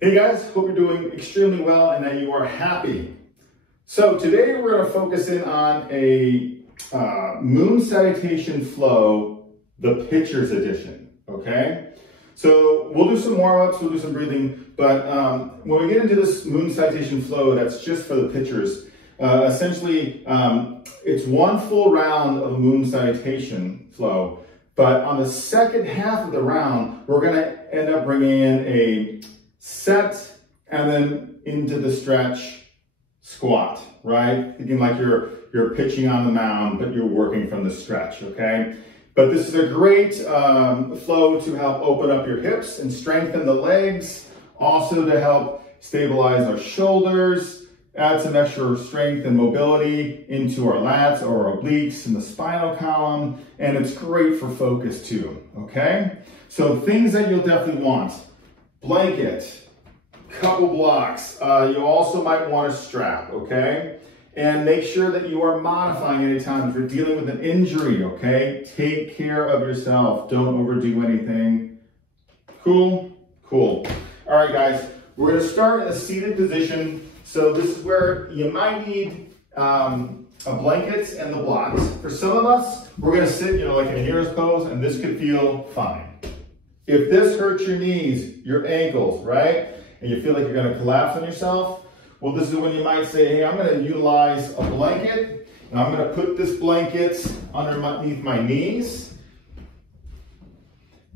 Hey guys, hope you're doing extremely well and that you are happy. So today we're going to focus in on a moon salutation flow, the pitcher's edition, okay? So we'll do some warm-ups, we'll do some breathing, but when we get into this moon salutation flow, that's just for the pitchers. Essentially, it's one full round of a moon salutation flow, but on the second half of the round, we're going to end up bringing in a set and then into the stretch squat, right? Thinking like you're pitching on the mound, but you're working from the stretch, okay? But this is a great flow to help open up your hips and strengthen the legs, also to help stabilize our shoulders, add some extra strength and mobility into our lats or our obliques and the spinal column, and it's great for focus too, okay? So things that you'll definitely want: blanket, couple blocks. You also might want a strap, okay? And make sure that you are modifying anytime if you're dealing with an injury, okay? Take care of yourself. Don't overdo anything. Cool? Cool. All right, guys, we're gonna start in a seated position. So this is where you might need a blanket and the blocks. For some of us, we're gonna sit, like in a hero's pose, and this could feel fine. If this hurts your knees, your ankles, right? And you feel like you're gonna collapse on yourself, well, this is when you might say, hey, I'm gonna utilize a blanket, and I'm gonna put this blanket underneath my knees.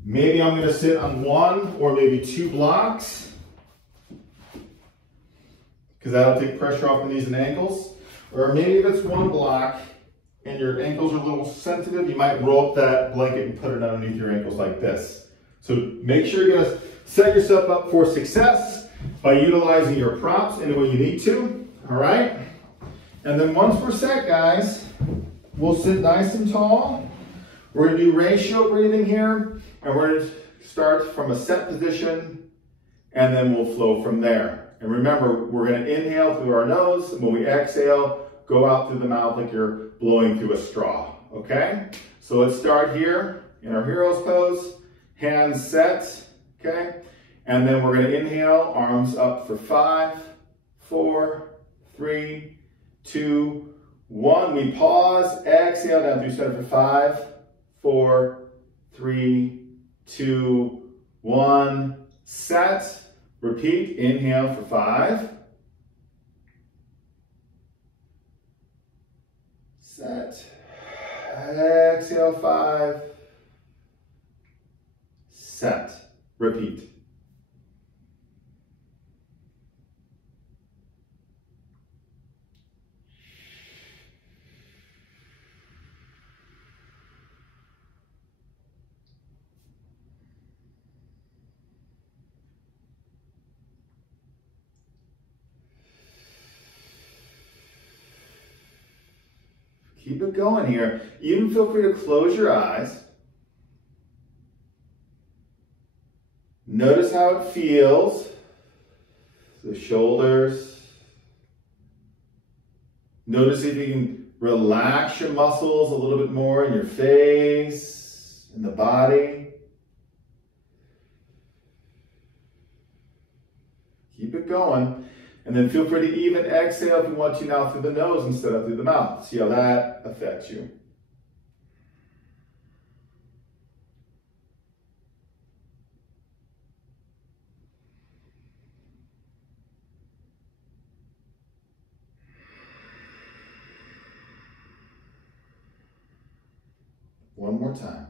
Maybe I'm gonna sit on one or maybe two blocks, because that'll take pressure off the knees and ankles. Or maybe if it's one block and your ankles are a little sensitive, you might roll up that blanket and put it underneath your ankles like this. So make sure you're gonna set yourself up for success by utilizing your props any way you need to, all right? And then once we're set, guys, we'll sit nice and tall. We're gonna do ratio breathing here, and we're gonna start from a set position, and then we'll flow from there. And remember, we're gonna inhale through our nose, and when we exhale, go out through the mouth like you're blowing through a straw, okay? So let's start here in our hero's pose, hands set, okay? And then we're gonna inhale, arms up for 5, 4, 3, 2, 1. We pause, exhale down through center for 5, 4, 3, 2, 1. Set, repeat, inhale for 5. Set, exhale 5. Set, repeat. Keep it going here. Even feel free to close your eyes. Notice how it feels. The shoulders. Notice if you can relax your muscles a little bit more in your face, in the body. Keep it going. And then feel free to even exhale if you want to now through the nose instead of through the mouth. See how that affects you. One more time.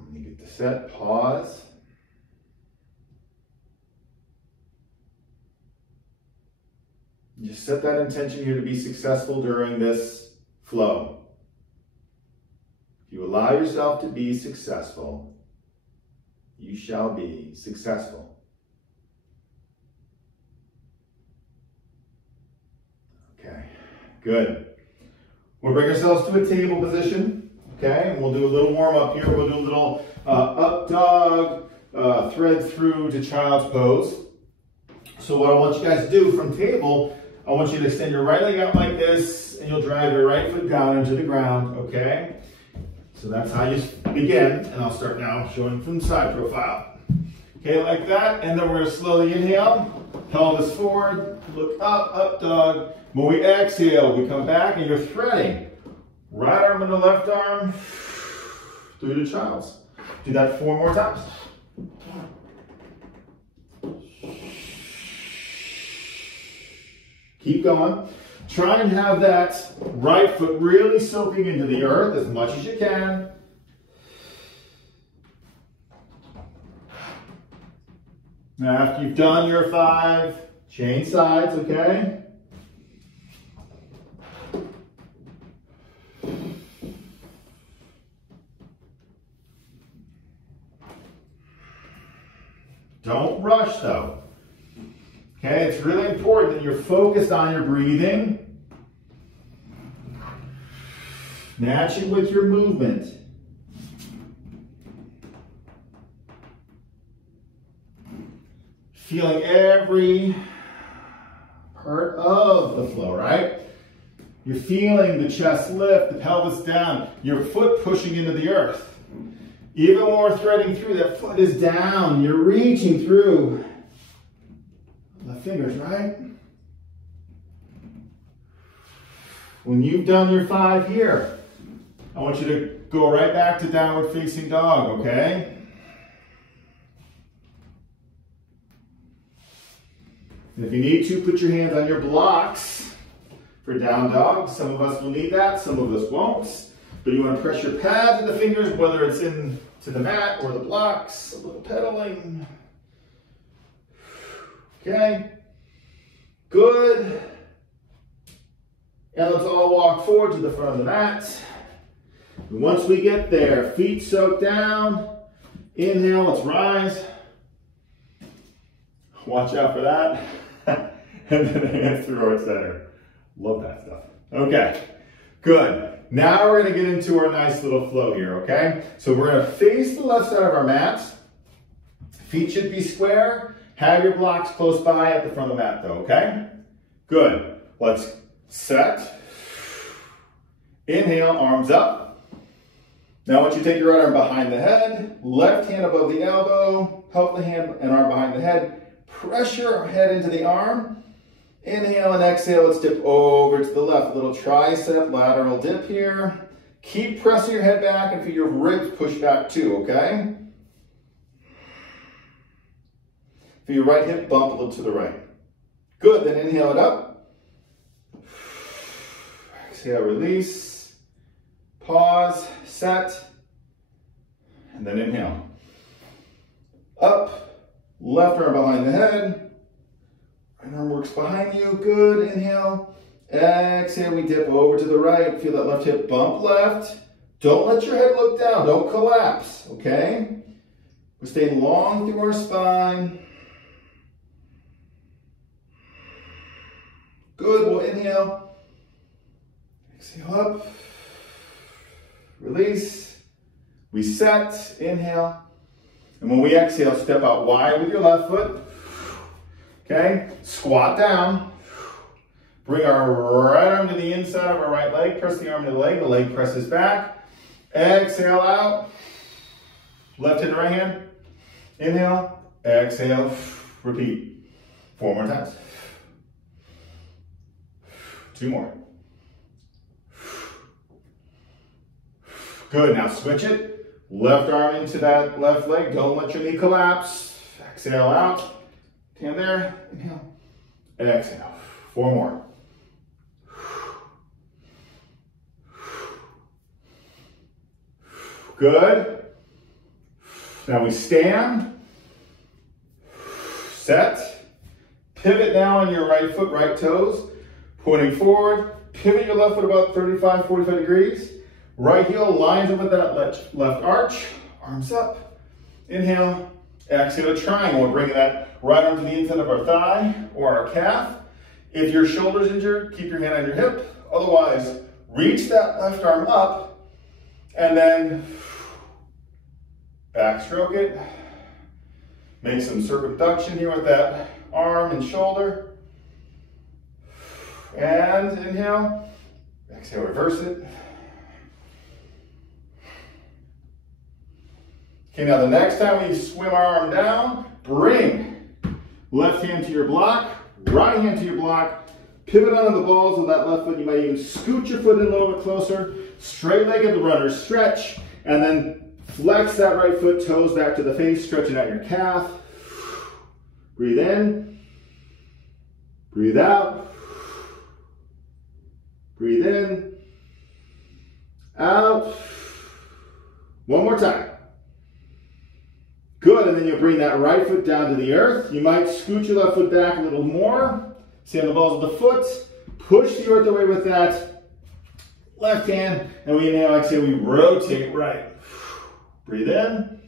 When you get the set, pause. Just set that intention here to be successful during this flow. If you allow yourself to be successful, you shall be successful. Okay, good. We'll bring ourselves to a table position, okay? And we'll do a little warm up here. We'll do a little up dog, thread through to child's pose. So what I want you guys to do from table, I want you to extend your right leg out like this, and you'll drive your right foot down into the ground, okay? So that's how you begin, and I'll start now showing from side profile. Okay, like that, and then we're gonna slowly inhale, pelvis forward, look up, up dog. When we exhale, we come back and you're threading. Right arm and the left arm through the child's. Do that 4 more times. Keep going. Try and have that right foot really soaking into the earth as much as you can. Now after you've done your 5, change sides, okay? Don't rush though. Okay, it's really important that you're focused on your breathing. Match it with your movement. Feeling every part of the flow, right? You're feeling the chest lift, the pelvis down, your foot pushing into the earth. Even when we're threading through, that foot is down. You're reaching through the fingers, right? When you've done your 5 here, I want you to go right back to downward facing dog, okay? If you need to, put your hands on your blocks for down dog. Some of us will need that, some of us won't. But you want to press your pads and the fingers, whether it's into the mat or the blocks, a little pedaling. Okay, good. And let's all walk forward to the front of the mat. And once we get there, feet soak down. Inhale, let's rise. Watch out for that. And then hands through our center. Love that stuff. Okay, good. Now we're going to get into our nice little flow here, okay? So we're going to face the left side of our mat. Feet should be square. Have your blocks close by at the front of the mat though, okay? Good. Let's set. Inhale, arms up. Now I want you to take your right arm behind the head, left hand above the elbow, help the hand and arm behind the head, press your head into the arm. Inhale and exhale, let's dip over to the left. Little tricep lateral dip here. Keep pressing your head back and feel your ribs push back too, okay? Feel your right hip bump a little to the right. Good, then inhale it up. Exhale, release. Pause, set, and then inhale. Up, left arm behind the head. Right arm works behind you, good, inhale. Exhale, we dip over to the right. Feel that left hip bump left. Don't let your head look down, don't collapse, okay? We're staying long through our spine. Good, we'll inhale. Exhale up. Release. We set, inhale. And when we exhale, step out wide with your left foot. Okay, squat down. Bring our right arm to the inside of our right leg. Press the arm to the leg presses back. Exhale out. Left hand to right hand. Inhale, exhale, repeat. 4 more times. 2 more. Good, now switch it. Left arm into that left leg. Don't let your knee collapse. Exhale out. Hand there, inhale, exhale. 4 more. Good. Now we stand, set, pivot now on your right foot, right toes, pointing forward, pivot your left foot about 35, 45 degrees. Right heel lines up with that left arch, arms up, inhale, exhale to triangle. We're bringing that right arm to the inside of our thigh or our calf. If your shoulder's injured, keep your hand on your hip. Otherwise, reach that left arm up and then backstroke it. Make some circumduction here with that arm and shoulder. And inhale. Exhale, reverse it. Okay, now the next time we swim our arm down, bring left hand to your block, right hand to your block, pivot onto the balls of that left foot. You might even scoot your foot in a little bit closer, straight-legged runner stretch, and then flex that right foot, toes back to the face, stretching out your calf. Breathe in, breathe out, breathe in, out. One more time. Good, and then you'll bring that right foot down to the earth. You might scoot your left foot back a little more. Stay on the balls of the foot. Push the earth away with that left hand. And we inhale, exhale, we rotate right. Breathe in.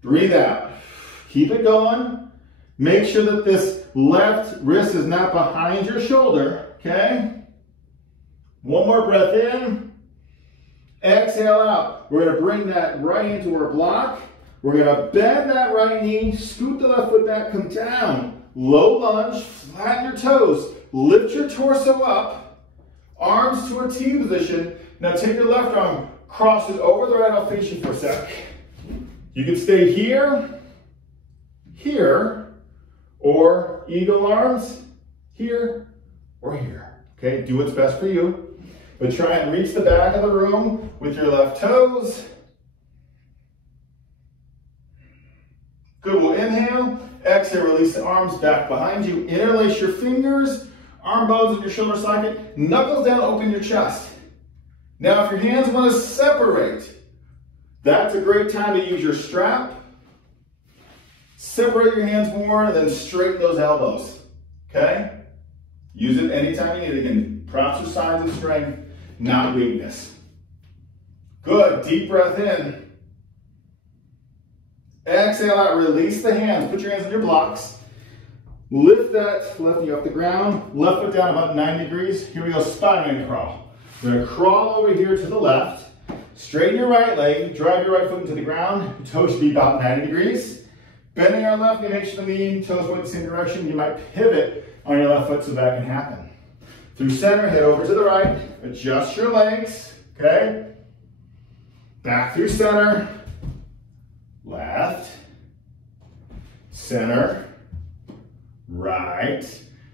Breathe out. Keep it going. Make sure that this left wrist is not behind your shoulder, okay? One more breath in. Exhale out. We're going to bring that right hand to our block. We're going to bend that right knee, scoot the left foot back, come down. Low lunge, flatten your toes. Lift your torso up. Arms to a T position. Now take your left arm, cross it over the right. I'll face you for a sec. You can stay here, here, or eagle arms, here, or here. Okay, do what's best for you. But try and reach the back of the room with your left toes. Good, we'll inhale, exhale, release the arms back behind you. Interlace your fingers, arm bones in your shoulder socket, knuckles down, open your chest. Now if your hands want to separate, that's a great time to use your strap. Separate your hands more, and then straighten those elbows, okay? Use it anytime you need it. Again, props are signs of strength, not weakness. Good, deep breath in. Exhale out, release the hands. Put your hands on your blocks. Lift that left knee off the ground. Left foot down about 90 degrees. Here we go, Spider-Man crawl. We're going to crawl over here to the left. Straighten your right leg. Drive your right foot into the ground. Your toes should be about 90 degrees. Bending our left knee, make sure the knee, toes point in the same direction. You might pivot on your left foot so that can happen. Through center, head over to the right. Adjust your legs, okay? Back through center. Left, center, right.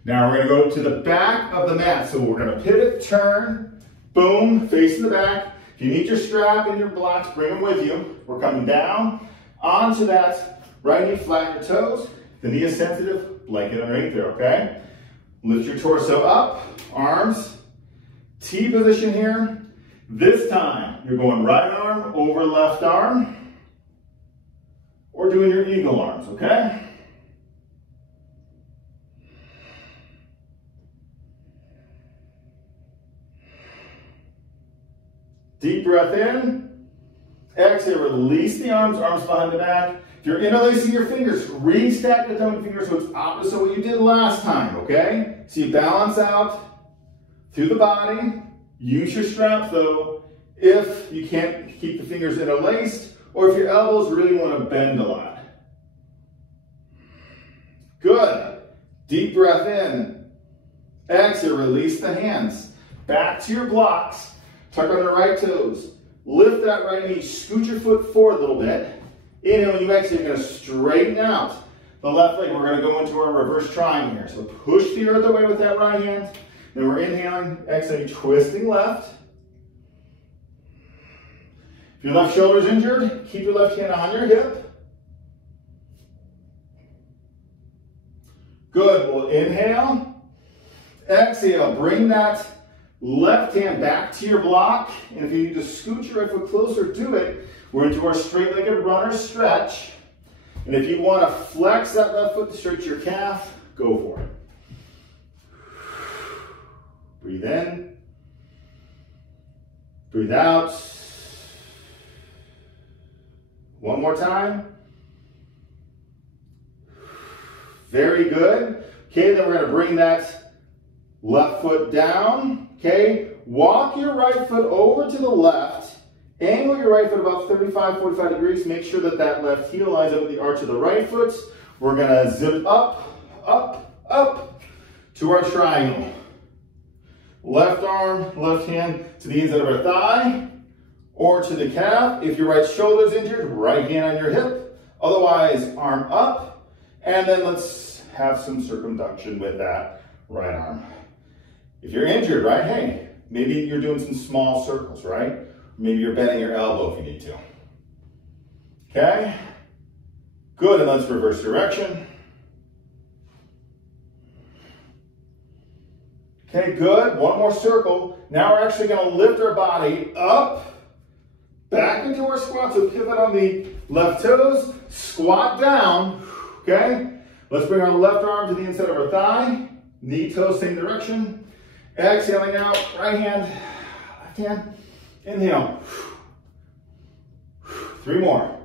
Now we're going to go to the back of the mat. So we're going to pivot, turn, boom, facing the back. If you need your strap and your blocks, bring them with you. We're coming down onto that right knee, flatten your toes. The knee is sensitive, blanket underneath there, okay? Lift your torso up, arms, T position here. This time, you're going right arm over left arm. Or doing your eagle arms, okay? Deep breath in. Exhale, release the arms, arms behind the back. If you're interlacing your fingers, restack the thumb and fingers so it's opposite what you did last time, okay? So you balance out through the body. Use your strap though, if you can't keep the fingers interlaced, or if your elbows really want to bend a lot. Good. Deep breath in. Exhale, release the hands. Back to your blocks. Tuck on the right toes. Lift that right knee. Scoot your foot forward a little bit. Inhale, when you exhale, you're going to straighten out the left leg. We're going to go into our reverse triangle here. So push the earth away with that right hand. Then we're inhaling, exhaling, twisting left. If your left shoulder is injured, keep your left hand on your hip. Good, we'll inhale, exhale, bring that left hand back to your block. And if you need to scoot your right foot closer to it, we're into our straight-legged runner stretch. And if you want to flex that left foot to stretch your calf, go for it. Breathe in, breathe out. One more time. Very good. Okay, then we're going to bring that left foot down. Okay, walk your right foot over to the left. Angle your right foot about 35, 45 degrees. Make sure that that left heel lines up with the arch of the right foot. We're going to zip up, up, up to our triangle. Left arm, left hand to the inside of our thigh or to the calf. If your right shoulder is injured, right hand on your hip. Otherwise, arm up. And then let's have some circumduction with that right arm. If you're injured, right, hey, maybe you're doing some small circles, right? Maybe you're bending your elbow if you need to. Okay? Good, and let's reverse direction. Okay, good. One more circle. Now we're actually going to lift our body up, back into our squat. So pivot on the left toes, squat down. Okay? Let's bring our left arm to the inside of our thigh. Knee, toes, same direction. Exhaling out, right hand, left hand. Inhale. 3 more.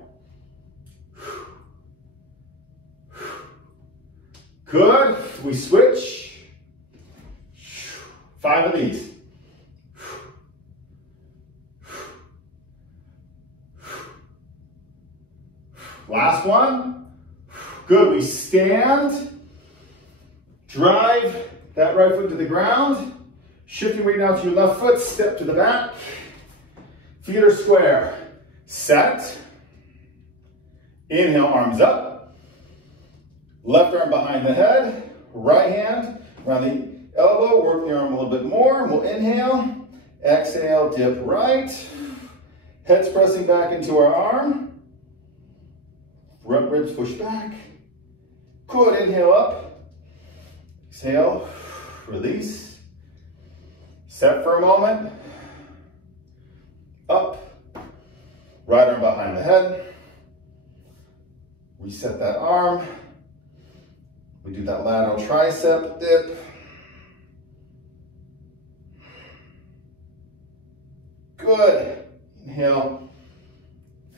Good. We switch. 5 of these. Last one. Good. We stand. Drive that right foot to the ground. Shift your weight now to your left foot. Step to the back. Feet are square. Set. Inhale, arms up. Left arm behind the head. Right hand around the elbow, work the arm a little bit more. We'll inhale, exhale, dip right. Head's pressing back into our arm. Front ribs push back. Good, inhale up. Exhale, release. Set for a moment. Up. Right arm behind the head. Reset that arm. We do that lateral tricep dip. Good. Inhale.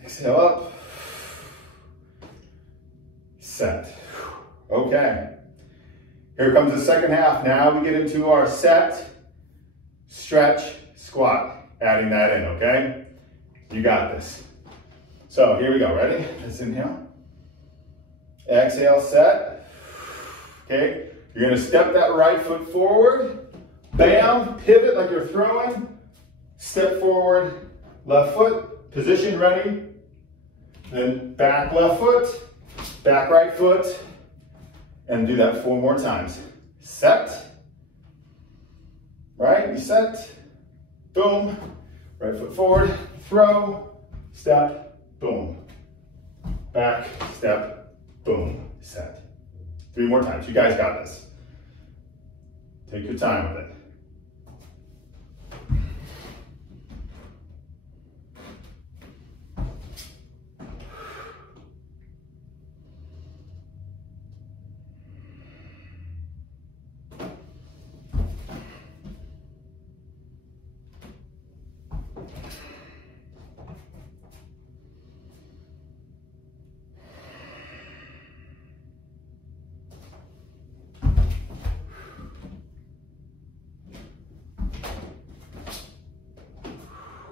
Exhale up. Set. Okay. Here comes the second half. Now we get into our set, stretch, squat. Adding that in, okay? You got this. So here we go. Ready? Let's inhale. Exhale, set. Okay. You're going to step that right foot forward. Bam. Pivot like you're throwing. Step forward, left foot, position ready. Then back left foot, back right foot, and do that 4 more times. Set, right, reset, boom, right foot forward, throw, step, boom, back, step, boom, set. 3 more times. You guys got this. Take your time with it.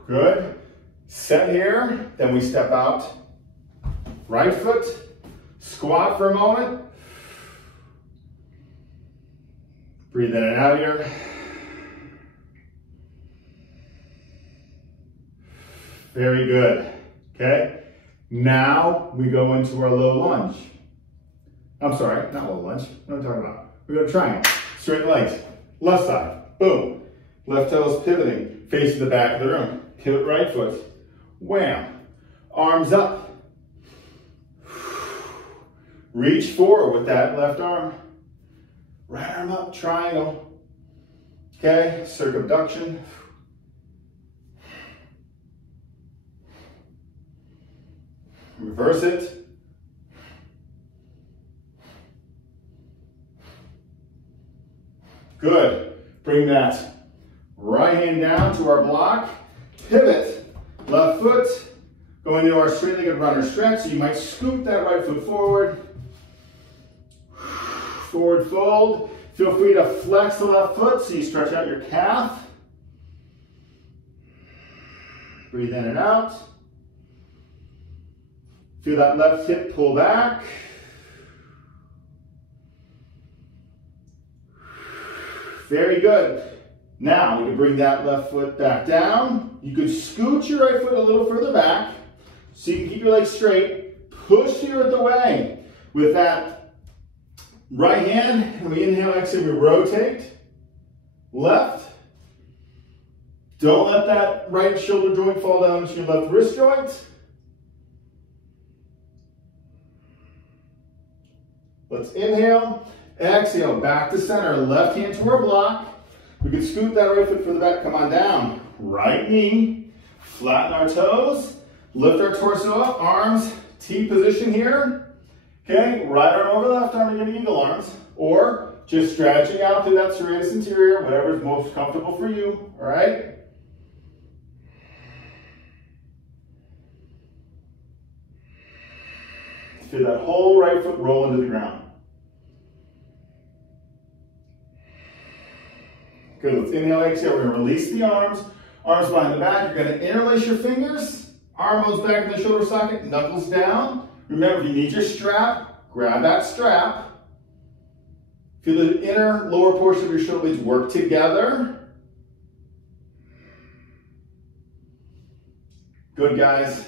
Good. Set here, then we step out. Right foot, squat for a moment. Breathe in and out here. Very good. Okay. Now we go into our low lunge. I'm sorry, not low lunge. What am I talking about? We're going to triangle. Straight legs. Left side. Boom. Left toes pivoting. Facing the back of the room. Pivot right foot. Wham. Arms up. Reach forward with that left arm. Right arm up. Triangle. Okay. Circumduction. Reverse it. Good. Bring that right hand down to our block. Pivot. Left foot. Go into our straight-legged runner stretch. So you might scoop that right foot forward. Forward fold. Feel free to flex the left foot so you stretch out your calf. Breathe in and out. Feel that left hip pull back. Very good. Now, we can bring that left foot back down. You could scoot your right foot a little further back so you can keep your legs straight. Push your earth away. With that right hand, and we inhale, exhale, we rotate. Left. Don't let that right shoulder joint fall down into your left wrist joint. Let's inhale, exhale, back to center. Left hand to our block. We can scoot that right foot further back. Come on down. Right knee. Flatten our toes. Lift our torso up. Arms T position here. Okay, right arm over left arm to get eagle arms. Or just stretching out through that serratus anterior, whatever is most comfortable for you. All right? Feel that whole right foot roll into the ground. Good, let's inhale, exhale. We're gonna release the arms. Arms behind the back. You're gonna interlace your fingers. Arm goes back in the shoulder socket, knuckles down. Remember, if you need your strap, grab that strap. Feel the inner, lower portion of your shoulder blades work together. Good, guys.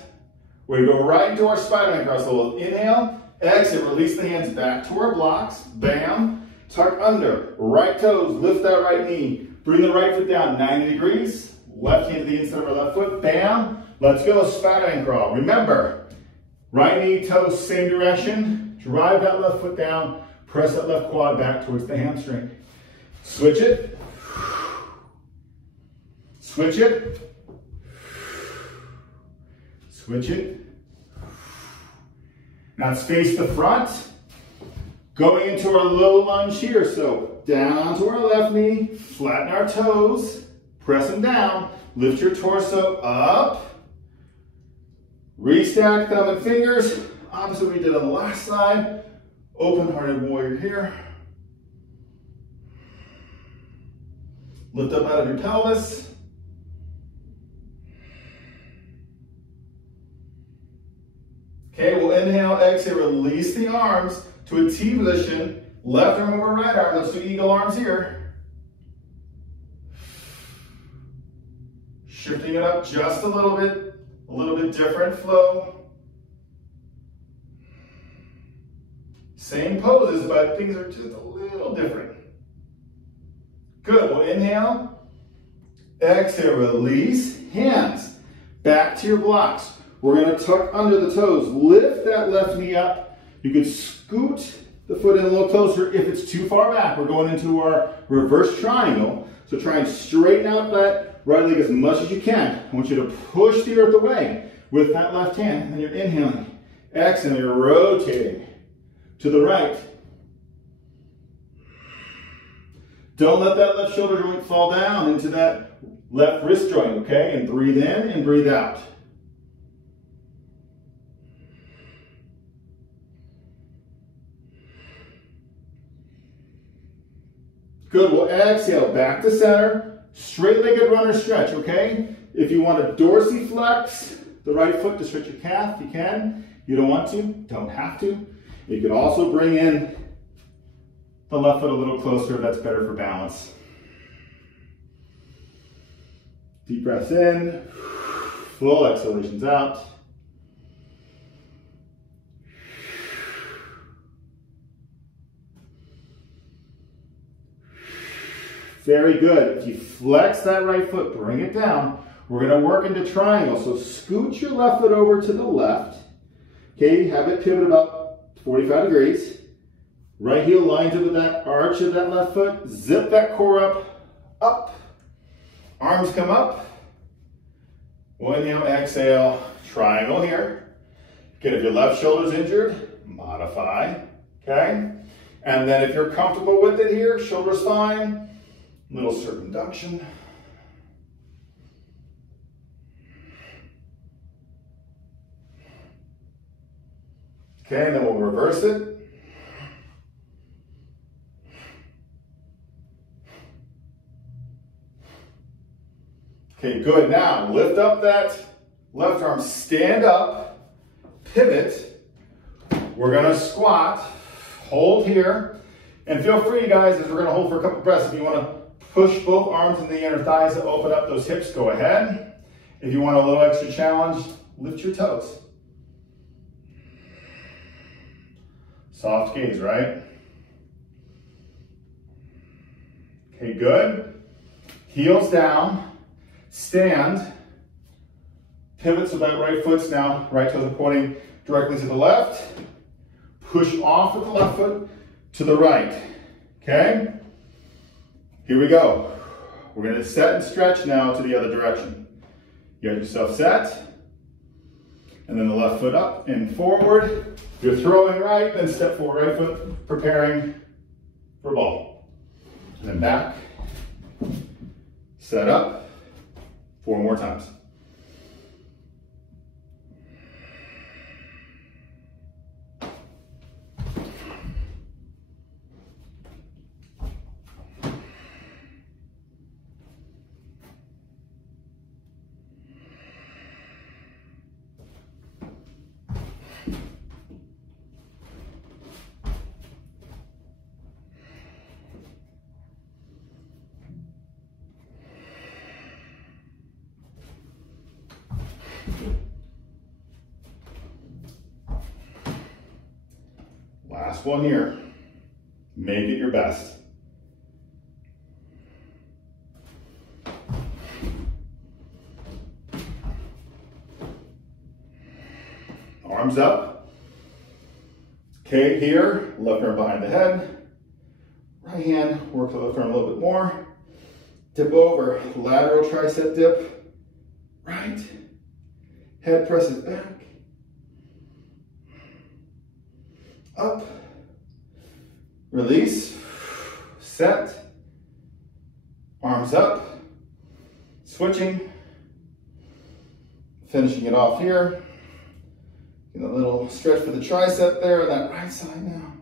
We're gonna go right into our Spider-Man cross. So inhale, exhale, release the hands back to our blocks. Bam. Tuck under, right toes, lift that right knee. Bring the right foot down 90 degrees. Left hand to the inside of our left foot. Bam. Let's go, Spider-Man crawl. Remember, right knee, toes, same direction. Drive that left foot down. Press that left quad back towards the hamstring. Switch it. Switch it. Switch it. Now let's face the front. Going into our low lunge here. So down onto our left knee, flatten our toes, press them down, lift your torso up, restack thumb and fingers, opposite what we did on the last side. Open-hearted warrior here. Lift up out of your pelvis. Okay, we'll inhale, exhale, release the arms to a T position. Left arm over right arm. Let's do eagle arms here. Shifting it up just a little bit different flow. Same poses, but things are just a little different. Good, we'll inhale, exhale, release, hands back to your blocks. We're gonna tuck under the toes, lift that left knee up. You can scoot the foot in a little closer if it's too far back. We're going into our reverse triangle. So try and straighten out that right leg as much as you can. I want you to push the earth away with that left hand, and you're inhaling. Exhaling, you're rotating to the right. Don't let that left shoulder joint fall down into that left wrist joint, okay? And breathe in and breathe out. Good, we'll exhale back to center. Straight-legged runner stretch, okay? If you want to dorsiflex the right foot to stretch your calf, you can. You don't want to, don't have to. You can also bring in the left foot a little closer if that's better for balance. Deep breaths in, full exhalations out. Very good. If you flex that right foot, bring it down. We're going to work into triangle. So scoot your left foot over to the left. Okay, have it pivot about 45 degrees. Right heel lines up with that arch of that left foot. Zip that core up. Arms come up. We'll inhale, exhale, triangle here. Okay, if your left shoulder's injured, modify. Okay, and then if you're comfortable with it here, shoulders fine. Little circumduction. Okay, and then we'll reverse it. Okay, good. Now lift up that left arm, stand up, pivot. We're gonna squat, hold here, and feel free, guys, as we're gonna hold for a couple breaths, if you wanna Push both arms into the inner thighs to open up those hips, go ahead. If you want a little extra challenge, lift your toes. Soft gaze, right? Okay, good. Heels down, stand, pivot so that right foot's now, right toes are pointing directly to the left. Push off with the left foot to the right, okay? Here we go. We're gonna set and stretch now to the other direction. You got yourself set, and then the left foot up and forward. If you're throwing right, then step forward, right foot, preparing for ball. And then back, set up, 4 more times. Last one here. Make it your best. Arms up. Okay, here, left arm behind the head. Right hand, work the left arm a little bit more. Dip over, lateral tricep dip. Right. Head presses back. Up, release, set, arms up, switching, finishing it off here. Get a little stretch for the tricep there on that right side now.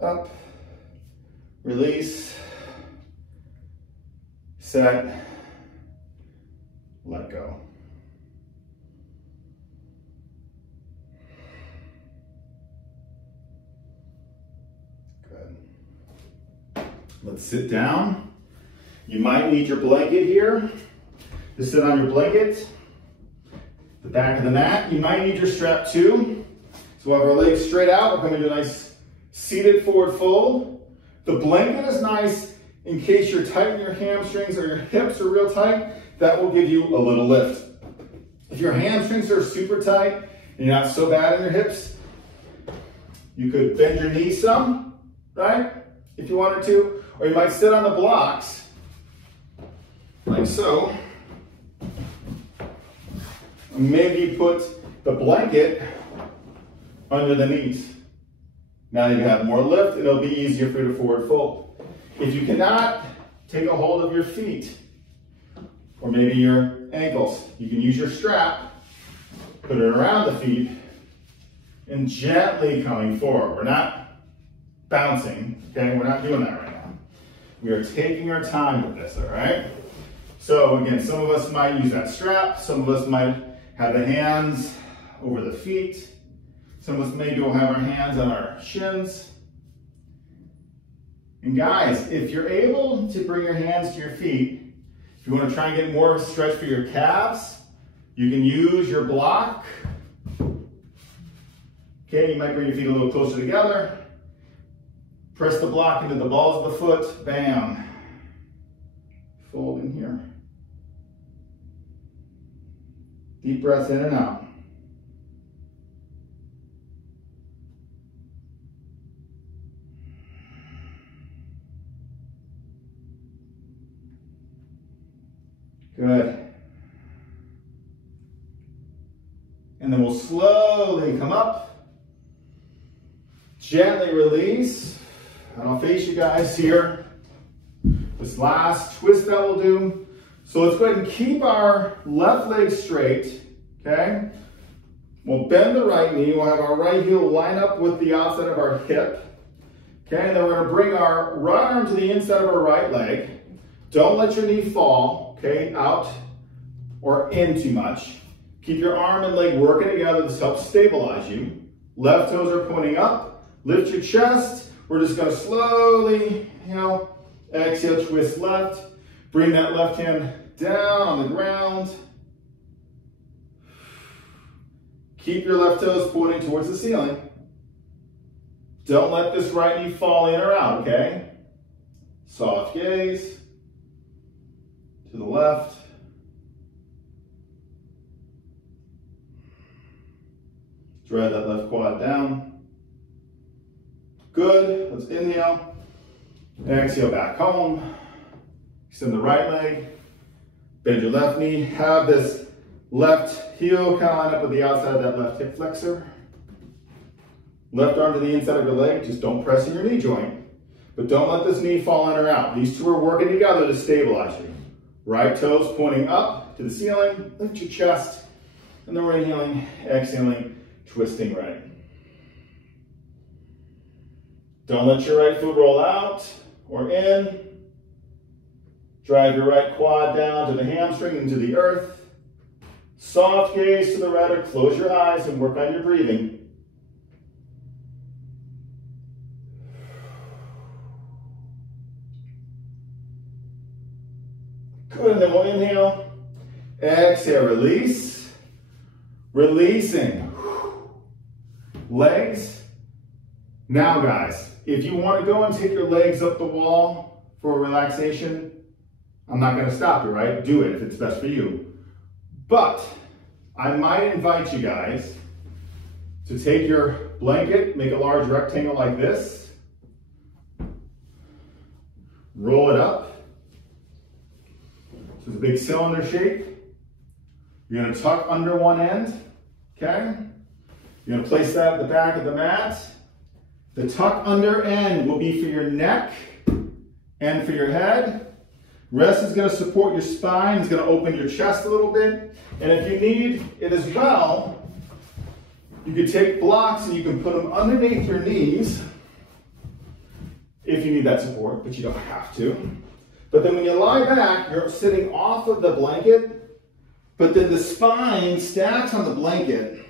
Up, release, set, let go. Let's sit down. You might need your blanket here to sit on your blanket. The back of the mat. You might need your strap too. So we'll have our legs straight out. We're going to do a nice seated forward fold. The blanket is nice in case you're tight in your hamstrings or your hips are real tight. That will give you a little lift. If your hamstrings are super tight and you're not so bad in your hips, you could bend your knees some, right? If you wanted to. Or you might sit on the blocks, like so. Maybe put the blanket under the knees. Now you have more lift, it'll be easier for you to forward fold. If you cannot, take a hold of your feet, or maybe your ankles. You can use your strap, put it around the feet, and gently coming forward. We're not bouncing, okay? We're not doing that right now. We are taking our time with this, all right? So again, some of us might use that strap. Some of us might have the hands over the feet. Some of us maybe will have our hands on our shins. And guys, if you're able to bring your hands to your feet, if you want to try and get more stretch for your calves, you can use your block. Okay, you might bring your feet a little closer together. Press the block into the balls of the foot, bam. Fold in here. Deep breaths in and out. Good. And then we'll slowly come up, gently release. And I'll face you guys here. This last twist that we'll do. So let's go ahead and keep our left leg straight, okay? We'll bend the right knee. We'll have our right heel line up with the offset of our hip. Okay, and then we're gonna bring our right arm to the inside of our right leg. Don't let your knee fall, okay, out or in too much. Keep your arm and leg working together. This helps stabilize you. Left toes are pointing up. Lift your chest. We're just gonna slowly, exhale, twist left. Bring that left hand down on the ground. Keep your left toes pointing towards the ceiling. Don't let this right knee fall in or out, okay? Soft gaze to the left. Drag that left quad down. Good, let's inhale. Exhale, back home. Extend the right leg. Bend your left knee. Have this left heel kind of line up with the outside of that left hip flexor. Left arm to the inside of your leg. Just don't press in your knee joint. But don't let this knee fall in or out. These two are working together to stabilize you. Right toes pointing up to the ceiling. Lift your chest. And then we're inhaling, exhaling, twisting right. Don't let your right foot roll out or in. Drive your right quad down to the hamstring into the earth. Soft gaze to the right or close your eyes and work on your breathing. Good, and then we'll inhale. Exhale, release. Releasing. Legs. Now guys, if you want to go and take your legs up the wall for relaxation, I'm not going to stop you, right? Do it if it's best for you. But I might invite you guys to take your blanket, make a large rectangle like this, roll it up. So it's a big cylinder shape. You're going to tuck under one end, okay? You're going to place that at the back of the mat. The tuck under end will be for your neck and for your head. Rest is going to support your spine. It's going to open your chest a little bit. And if you need it as well, you can take blocks and you can put them underneath your knees if you need that support, but you don't have to. But then when you lie back, you're sitting off of the blanket, but then the spine stacks on the blanket,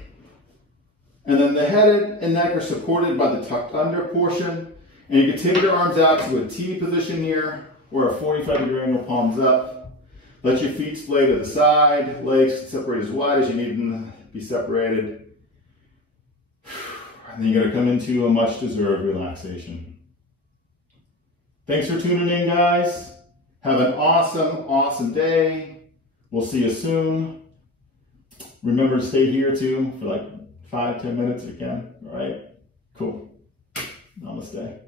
and then the head and neck are supported by the tucked under portion. And you can take your arms out to a T position here, or a 45-degree angle, palms up. Let your feet splay to the side, legs separate as wide as you need them to be separated. And then you're gonna come into a much deserved relaxation. Thanks for tuning in, guys. Have an awesome, awesome day. We'll see you soon. Remember to stay here too for like 5-10 minutes if you can. All right? Cool. Namaste.